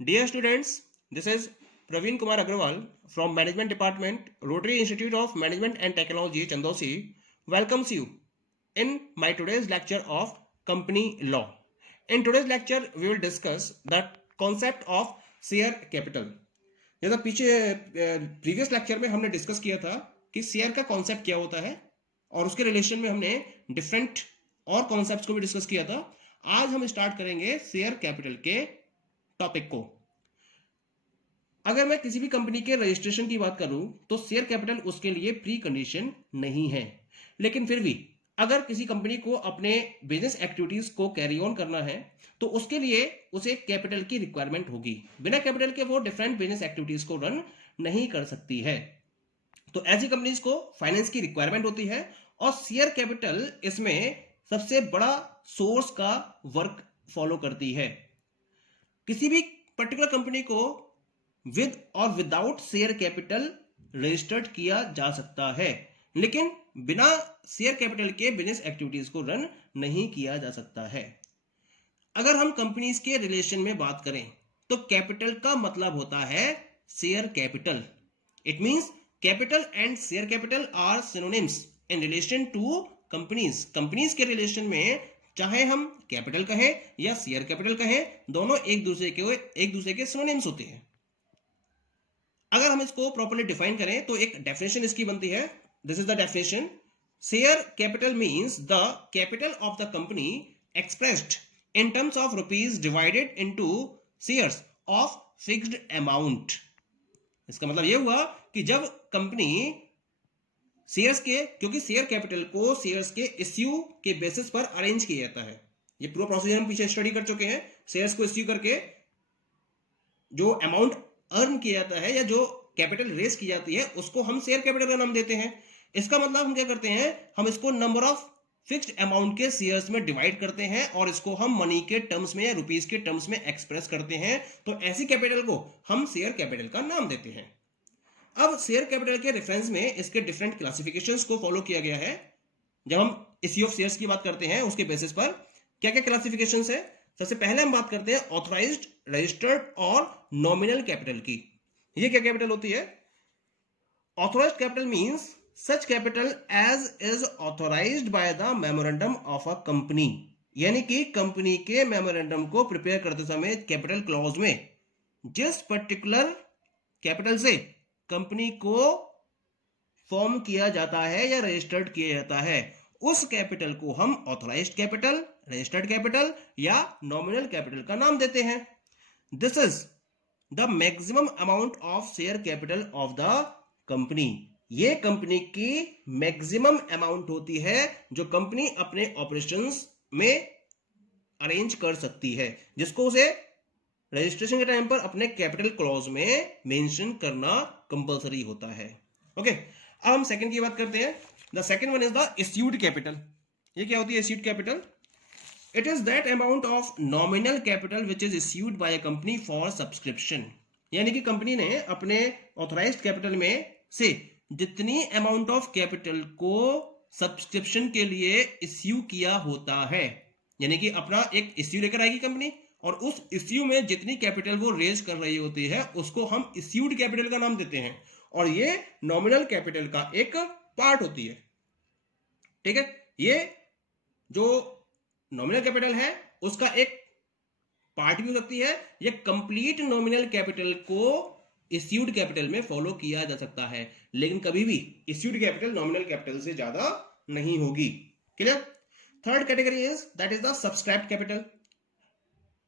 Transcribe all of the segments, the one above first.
Dear students, this is Praveen Kumar Agrawal from Management Department, Rotary Institute of Management and Technology, Chandosi, welcomes you in my today's lecture of company law. In today's lecture, we will discuss the concept of share capital. जैसा पीछे previous lecture में हमने discuss किया था कि share का concept क्या होता है और उसके रिलेशन में हमने डिफरेंट और कॉन्सेप्ट्स को भी डिस्कस किया था. आज हम स्टार्ट करेंगे शेयर कैपिटल के टॉपिक को. अगर मैं किसी भी कंपनी के रजिस्ट्रेशन की बात करूं तो शेयर कैपिटल उसके लिए प्री कंडीशन नहीं है, लेकिन फिर भी अगर किसी कंपनी को अपने बिजनेस एक्टिविटीज को कैरी ऑन करना है तो उसके लिए उसे कैपिटल की रिक्वायरमेंट होगी. बिना कैपिटल के वो डिफरेंट बिजनेस एक्टिविटीज को रन नहीं कर सकती है. तो ऐसी कंपनीज को फाइनेंस की रिक्वायरमेंट होती है और शेयर कैपिटल इसमें सबसे बड़ा सोर्स का वर्क फॉलो करती है. किसी भी पर्टिकुलर कंपनी को विद और विदाउट शेयर कैपिटल रजिस्टर्ड किया जा सकता है, लेकिन बिना शेयर कैपिटल के बिजनेस एक्टिविटीज को रन नहीं किया जा सकता है. अगर हम कंपनीज के रिलेशन में बात करें तो कैपिटल का मतलब होता है share capital. It means capital and share capital are synonyms in relation to companies. Companies के रिलेशन में चाहे हम कैपिटल कहें या शेयर कैपिटल कहें, दोनों एक दूसरे के सिनोनिम्स होते हैं. अगर हम इसको प्रॉपर्ली डिफाइन करें तो एक डेफिनेशन इसकी बनती है. This is the definition. Share capital means the capital of the company expressed in terms of rupees divided into shares of fixed amount. इसका मतलब यह हुआ कि जब कंपनी शेयर्स के, क्योंकि शेयर कैपिटल को शेयर्स के इश्यू के बेसिस पर अरेंज किया जाता है. ये पूरा प्रोसीजर हम पीछे स्टडी कर चुके हैं. शेयर्स को इश्यू करके जो अमाउंट अर्न किया जाता है या जो कैपिटल रेस की जाती है उसको हम शेयर कैपिटल का नाम देते हैं. इसका मतलब हम क्या करते हैं, हम इसको नंबर ऑफ फिक्स्ड अमाउंट के शेयर्स में डिवाइड करते हैं और इसको हम मनी के टर्म्स में या रुपीस के टर्म्स में एक्सप्रेस करते हैं. तो ऐसी कैपिटल को हम शेयर कैपिटल का नाम देते हैं. अब शेयर कैपिटल के रेफरेंस में इसके डिफरेंट क्लासिफिकेशंस को फॉलो किया गया है. जब हम इश्यू ऑफ शेयर्स की बात करते हैं उसके बेसिस पर क्या क्या क्लासिफिकेशंस है. सबसे पहले हम बात करते हैं ऑथराइज्ड, रजिस्टर्ड और नॉमिनल कैपिटल की. ये क्या कैपिटल होती है? Authorised capital means such capital as is authorised by the memorandum of a company. यानी कि कंपनी के मेमोरेंडम को प्रिपेयर करते समय कैपिटल क्लॉज में जिस पर्टिकुलर कैपिटल से कंपनी को फॉर्म किया जाता है या रजिस्टर्ड किया जाता है उस कैपिटल को हम ऑथराइज्ड कैपिटल, रजिस्टर्ड कैपिटल या नॉमिनल कैपिटल का नाम देते हैं. This is the maximum amount of share capital of the company. ये कंपनी की मैक्सिमम अमाउंट होती है जो कंपनी अपने ऑपरेशंस में अरेंज कर सकती है, जिसको उसे रजिस्ट्रेशन के टाइम पर अपने कैपिटल क्लॉज में मेंशन करना कंपलसरी होता है. ओके, अब हम सेकंड की बात करते हैं. The second one is the issued capital. ये क्या होती है issued capital? It is that amount of nominal capital which is issued by a company for subscription. यानी कि कंपनी ने अपने ऑथराइज्ड कैपिटल में से जितनी अमाउंट ऑफ कैपिटल को सब्सक्रिप्शन के लिए इश्यू किया होता है, यानी कि अपना एक इश्यू लेकर आएगी कंपनी और उस इश्यू में जितनी कैपिटल वो रेज कर रही होती है उसको हम इश्यूड कैपिटल का नाम देते हैं. और ये नॉमिनल कैपिटल का एक पार्ट होती है. ठीक है, ये जो नॉमिनल कैपिटल है उसका एक पार्ट भी हो सकती है. ये कंप्लीट नॉमिनल कैपिटल को इश्यूड कैपिटल में फॉलो किया जा सकता है, लेकिन कभी भी इश्यूड कैपिटल नॉमिनल कैपिटल से ज्यादा नहीं होगी. Clear? Third category is that is the subscribed capital.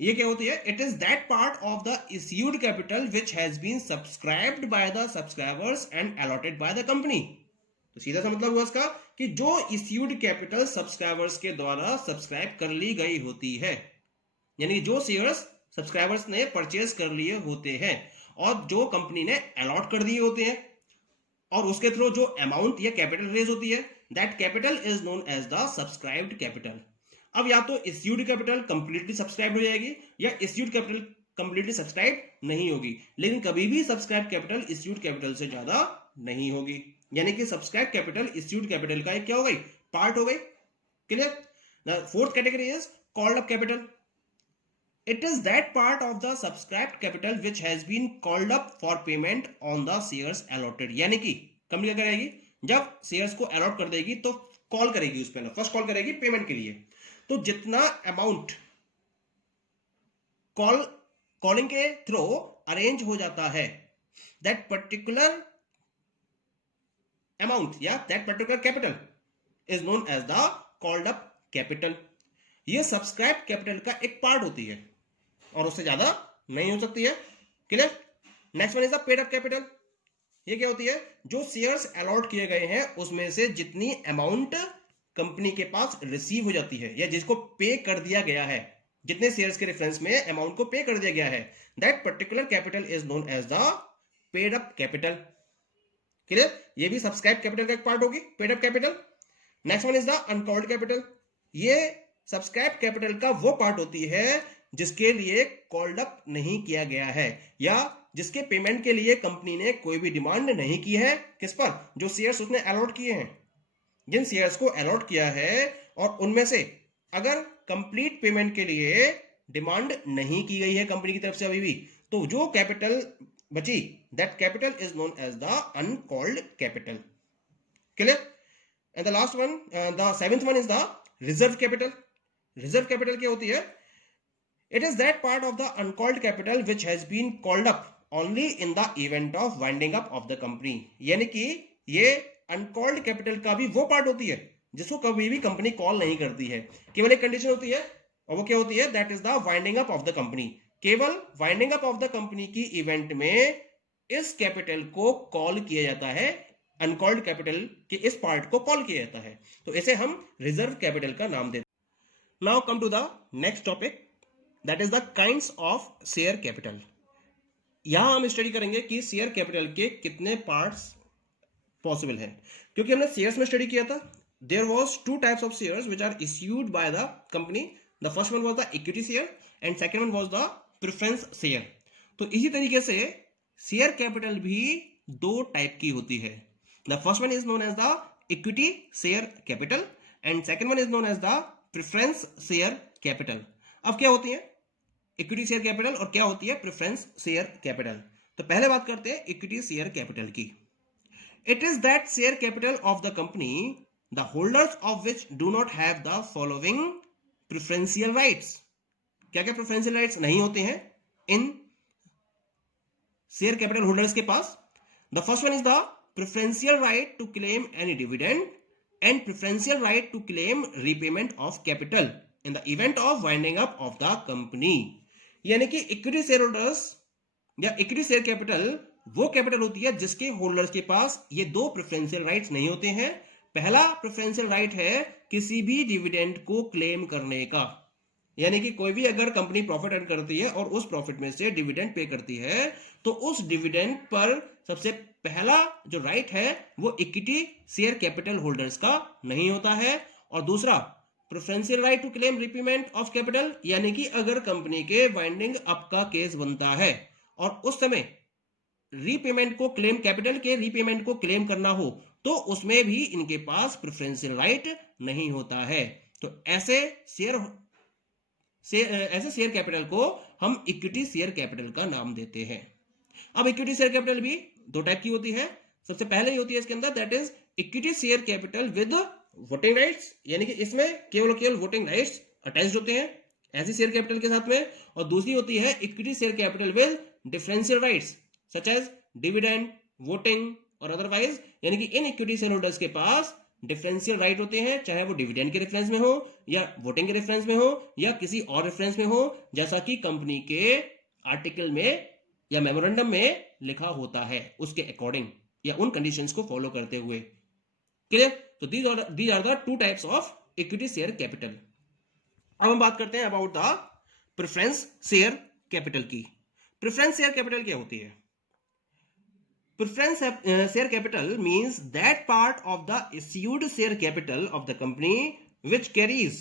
ये क्या होती है? It is that part of the issued capital which has been subscribed by the subscribers and allotted by the company. तो सीधा सा मतलब हुआ इसका कि जो इश्यूड कैपिटल सब्सक्राइबर्स के द्वारा सब्सक्राइब कर ली गई होती है, यानी जो शेयर्स सब्सक्राइबर्स ने परचेज कर लिए होते हैं और जो कंपनी ने अलॉट कर दिए होते हैं और उसके थ्रू जो अमाउंट या कैपिटल रेज होती है, that capital is known as the subscribed capital. अब या तो इश्यूड कैपिटल कंप्लीटली सब्सक्राइब हो जाएगी या इश्यूड कैपिटल कंप्लीटली सब्सक्राइब नहीं होगी, लेकिन कभी भी सब्सक्राइब कैपिटल इश्यूड कैपिटल से ज्यादा नहीं होगी. यानी कि सब्सक्राइब कैपिटल इश्यूड कैपिटल का एक क्या हो गई? पार्ट हो गई. Clear? The fourth category is called up capital. It is that part of the subscribed capital which has been called up for payment on the shares allotted. यानी कि company क्या करेगी, जब शेयर्स को अलॉट कर देगी तो कॉल करेगी, उस पर फर्स्ट कॉल करेगी पेमेंट के लिए। तो जितना अमाउंट कॉलिंग के थ्रू अरेंज हो जाता है, दैट पर्टिकुलर अमाउंट या that particular capital is known as the called up capital. ये सब्सक्राइब कैपिटल का एक पार्ट होती है और उससे ज्यादा नहीं हो सकती है। Clear? Next one is the paid up capital. ये क्या होती है, जो शेयर्स अलॉट किए गए हैं उसमें से जितनी अमाउंट कंपनी के पास रिसीव हो जाती है या जिसको पे कर दिया गया है, जितने शेयर्स के रेफरेंस में अमाउंट को पे कर दिया गया है, that particular capital is known as the paid up capital. Clear? ये भी सब्सक्राइब कैपिटल का एक पार्ट होगी, paid up capital. Next one is the uncalled capital. ये सब्सक्राइब कैपिटल का वो पार्ट होती है जिसके लिए कॉल्ड अप नहीं किया गया है या जिसके पेमेंट के लिए कंपनी ने कोई भी डिमांड नहीं की है। किस पर? जो शेयर्स उसने अलॉट किए हैं, जिन शेयर्स को अलॉट किया है और उनमें से अगर कंप्लीट पेमेंट के लिए डिमांड नहीं की गई है कंपनी की तरफ से अभी भी, तो जो कैपिटल बची, that capital is known as the uncalled capital. Clear? And the last one, the seventh one is the reserve capital. Reserve capital क्या होती है? It is that part of the uncalled capital which has been called up only in the event of winding up of the company. यानी कि ये uncalled capital का भी वो part होती है जिसको कभी भी कंपनी कॉल नहीं करती है। केवल एक कंडीशन होती है और वो क्या होती है, that is the winding up of the company. केवल winding up of the company की इवेंट में इस कैपिटल को कॉल किया जाता है, अनकॉल्ड कैपिटल के इस पार्ट को कॉल किया जाता है, तो इसे हम रिजर्व कैपिटल का नाम देते हैं। Now come to the next topic, that is the kinds of share capital. यहां हम स्टडी करेंगे कि शेयर कैपिटल के कितने पार्ट्स पॉसिबल है, क्योंकि हमने शेयर्स में स्टडी किया था। There was two types of shares which are issued by the company. The first one was the equity share and second one was the preference share. तो इसी तरीके से शेयर कैपिटल भी दो टाइप की होती है। The first one is known as the equity share capital and second one is known as the preference share capital. अब क्या होती है इक्विटी शेयर कैपिटल और क्या होती है प्रेफरेंस शेयर कैपिटल? तो पहले बात करते हैं इक्विटी शेयर कैपिटल की। It is that share capital of the company the holders of which do not have the following preferential rights. क्या क्या प्रेफरेंशियल राइट्स नहीं होते हैं इन शेयर कैपिटल होल्डर्स के पास? The first one is the preferential right to claim any dividend and preferential right to claim repayment of capital in the event of winding up of the company. यानी कि equity share holders या equity share capital वो capital होती है जिसके holders के पास ये दो प्रेफरेंशियल राइट्स नहीं होते हैं। पहला प्रेफरेंशियल राइट है किसी भी डिविडेंड को क्लेम करने का, यानी कि कोई भी अगर कंपनी प्रॉफिट अर्न करती है और उस प्रॉफिट में से डिविडेंड पे करती है तो उस डिविडेंड पर सबसे पहला जो राइट है वो इक्विटी शेयर कैपिटल होल्डर्स का नहीं होता है। और दूसरा preferential right to claim repayment of capital, यानी कि अगर कंपनी के वाइंडिंग अप का केस बनता है और उस समय रीपेमेंट को क्लेम, कैपिटल के रीपेमेंट को क्लेम करना हो, तो उसमें भी इनके पास प्रेफरेंशियल राइट नहीं होता है। तो ऐसे शेयर कैपिटल को हम इक्विटी शेयर कैपिटल का नाम देते हैं। अब इक्विटी शेयर कैपिटल भी दो टाइप की होती है। सबसे पहले ही होती है इसके अंदर, that is equity share capital with voting rights, यानी कि इसमें केवल वोटिंग राइट्स अटैच्ड होते हैं ऐसी शेयर कैपिटल के साथ में। और दूसरी होती है equity share capital with differential rights such as dividend, voting और अदरवाइज, यानी कि इन इक्विटी शेयर होल्डर्स के पास डिफरेंशियल राइट होते हैं, चाहे वो डिविडेंड के रेफरेंस में हो या वोटिंग के रेफरेंस में हो या किसी और रेफरेंस में हो, जैसा कि कंपनी के आर्टिकल में या मेमोरेंडम में लिखा होता है उसके अकॉर्डिंग या उन कंडीशंस को फॉलो करते हुए। क्लियर? तो these are the two types of equity share capital. अब हम बात करते हैं about the preference share capital की। प्रेफरेंस शेयर कैपिटल क्या होती है? Preference share capital means that part of the issued share capital of the company which carries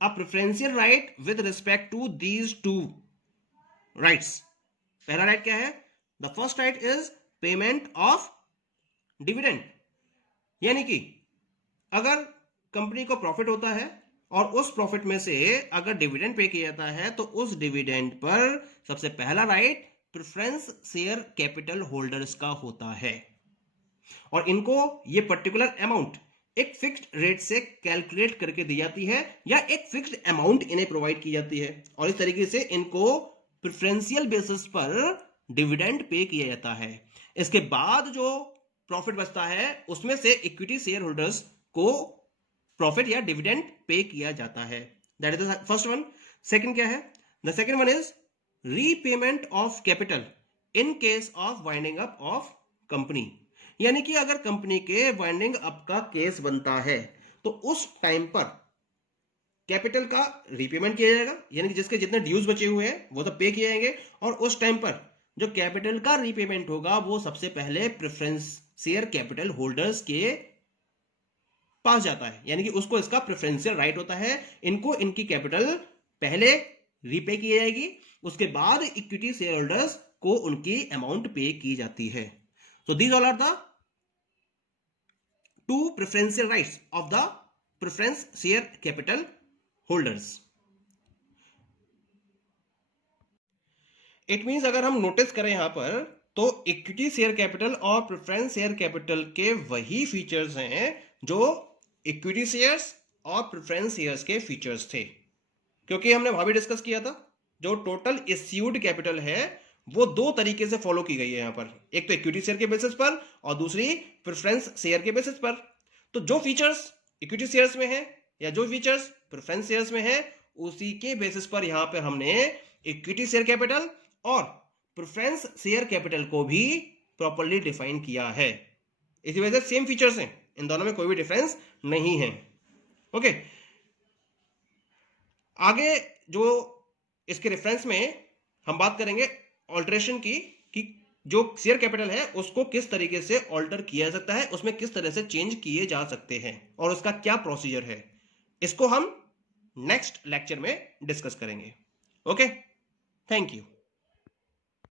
a preferential right with respect to these two rights. पहला right क्या है? The first right is payment of dividend, यानी कि अगर company को profit होता है और उस प्रॉफिट में से अगर डिविडेंड पे किया जाता है तो उस डिविडेंड पर सबसे पहला right preference share capital holders का होता है और इनको ये पर्टिकुलर अमाउंट एक फिक्स्ड रेट से कैलकुलेट करके दी जाती है या एक फिक्स्ड अमाउंट इन्हें प्रोवाइड की जाती है और इस तरीके से इनको प्रेफरेंशियल बेसिस पर डिविडेंड पे किया जाता है। इसके बाद जो प्रॉफिट बचता है उसमें से इक्विटी शेयर होल्डर्स को प्रॉफिट या डिविडेंड पे किया जाता है। That is the first one. Second क्या है? The second one is repayment of capital in case of winding up of company. यानी कि अगर कंपनी के वाइंडिंग अप का केस बनता है तो उस टाइम पर कैपिटल का रीपेमेंट किया जाएगा, यानी कि जिसके जितने ड्यूज बचे हुए हैं वो सब पे किए जाएंगे और उस टाइम पर जो कैपिटल का रीपेमेंट होगा वो सबसे पहले प्रेफरेंस शेयर कैपिटल होल्डर्स के पास जाता है, यानी कि उसको इसका प्रेफरेंशियल राइट होता है। इनको इनकी कैपिटल पहले रीपे की जाएगी, उसके बाद इक्विटी शेयर होल्डर्स को उनकी अमाउंट पे की जाती है। So these all are the two preferential rights of the preference share capital holders. It means अगर हम नोटिस करें यहां पर तो इक्विटी शेयर कैपिटल और प्रेफरेंस शेयर कैपिटल के वही फीचर्स हैं जो इक्विटी शेयर्स और प्रेफरेंस शेयर्स के फीचर्स थे, क्योंकि हमने वहां भी डिस्कस किया था जो टोटल इश्यूड कैपिटल है वो दो तरीके से फॉलो की गई है यहां पर, एक तो इक्विटी शेयर के बेसिस पर और दूसरी प्रेफरेंस शेयर के बेसिस पर। तो जो फीचर्स इक्विटी शेयर्स में है या जो फीचर्स प्रेफरेंस शेयर्स में है उसी के बेसिस पर यहां पर हमने इक्विटी शेयर कैपिटल और प्रेफरेंस शेयर कैपिटल को भी प्रॉपर्ली डिफाइन किया है। इसी वजह से सेम फीचर्स हैं, इन दोनों में कोई भी डिफरेंस नहीं है। ओके, आगे जो इसके रेफरेंस में हम बात करेंगे ऑल्टरेशन की कि जो शेयर कैपिटल है उसको किस तरीके से ऑल्टर किया जा सकता है, उसमें किस तरह से चेंज किए जा सकते हैं और उसका क्या प्रोसीजर है, इसको हम नेक्स्ट लेक्चर में डिस्कस करेंगे। Okay, thank you.